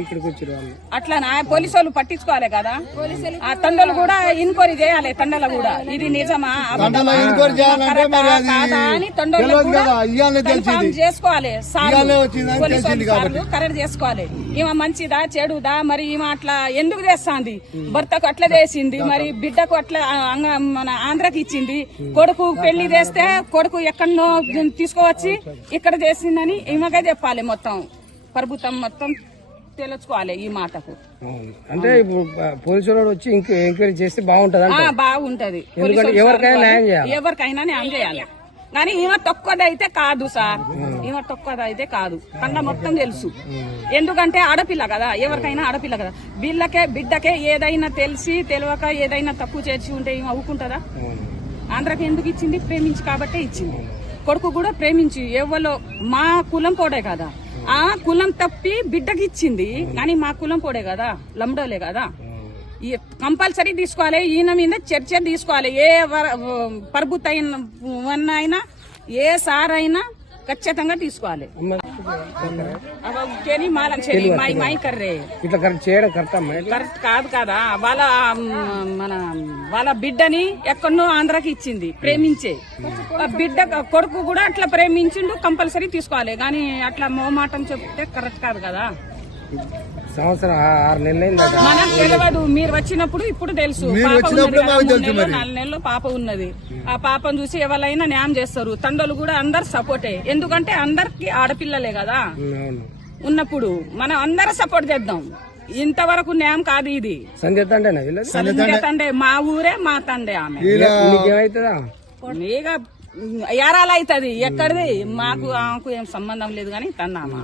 ఇక్కడికి వచ్చారు వాళ్ళు అట్లానా పోలీసు వాళ్ళు పట్టించుకోవాలి కదా. ఆ తండలు కూడా ఇన్క్వైరీ చేయాలి. తండలు కూడా ఇది నిజమా కాదా అని తండలు కన్ఫర్మ్ చేసుకోవాలి. పోలీసు కరెక్ట్ చేసుకోవాలి. ఈమె మంచిదా చెడుదా, మరి ఈమె అట్లా ఎందుకు చేస్తాంది, భర్తకు అట్లా చేసింది, మరి బిడ్డకు అట్లా మన ఆంధ్రాకి ఇచ్చింది, కొడుకు పెళ్లి చేస్తే కొడుకు ఎక్కడనో తీసుకువచ్చి ఇక్కడ చేసిందని ఈమెగా చెప్పాలి. మొత్తం ప్రభుత్వం మొత్తం తెలుసుకోవాలి ఈ మాటకు. అంటే ఇప్పుడు పోలీసులు వచ్చి ఎంక్వైరీ చేస్తే బాగుంటది. బాగుంటది. ఎవరికైనా న్యాయం చేయాలి. కానీ ఈమె తక్కువది అయితే కాదు సార్, ఈమె తక్కువది అయితే కాదు. కన్నా మొత్తం తెలుసు. ఎందుకంటే ఆడపిల్ల కదా, ఎవరికైనా ఆడపిల్ల కదా. వీళ్ళకే బిడ్డకే ఏదైనా తెలిసి తెలియక ఏదైనా తక్కువ చేర్చి ఉంటే ఈమె అవ్వుకుంటుందా? ఆంధ్రాకి ఎందుకు ఇచ్చింది? ప్రేమించి కాబట్టే ఇచ్చింది. కొడుకు కూడా ప్రేమించి ఎవరో మా కులం పోడే కదా, ఆ కులం తప్పి బిడ్డకి ఇచ్చింది. కానీ మా కులం పోడే కదా, లంబడోలే కదా. కంపల్సరీ తీసుకోవాలి. ఈయన మీద చర్చ తీసుకోవాలి. ఏ ప్రభుత్వం అయినా ఏ సార్ అయినా ఖచ్చితంగా తీసుకోవాలి. కరెక్ట్ కాదు కదా. వాళ్ళ బిడ్డని ఎక్కడో ఆంధ్రాకి ఇచ్చింది ప్రేమించే. బిడ్డ కొడుకు కూడా అట్లా ప్రేమించిండు, కంపల్సరీ తీసుకోవాలి. కానీ అట్లా మోమాటం చెప్తే కరెక్ట్ కాదు కదా. సంవత్సరం 6 నెలలు మనం తెలియదు. మీరు వచ్చినప్పుడు ఇప్పుడు తెలుసు. 4 నెలలు పాప ఉన్నది. ఆ పాపను చూసి ఎవరైనా న్యాయం చేస్తారు. తండ్రులు కూడా అందరు సపోర్టే. ఎందుకంటే అందరికి ఆడపిల్లలే కదా ఉన్నప్పుడు మనం అందరూ సపోర్ట్ చేద్దాం. ఇంతవరకు న్యాయం కాదు ఇది. సంధ్య తండ్రి మా ఊరే, మా తండ్రి. ఆమె ఇక యారాలు అవుతుంది. ఎక్కడిది మాకు ఏం సంబంధం లేదు. కానీ తన్నామా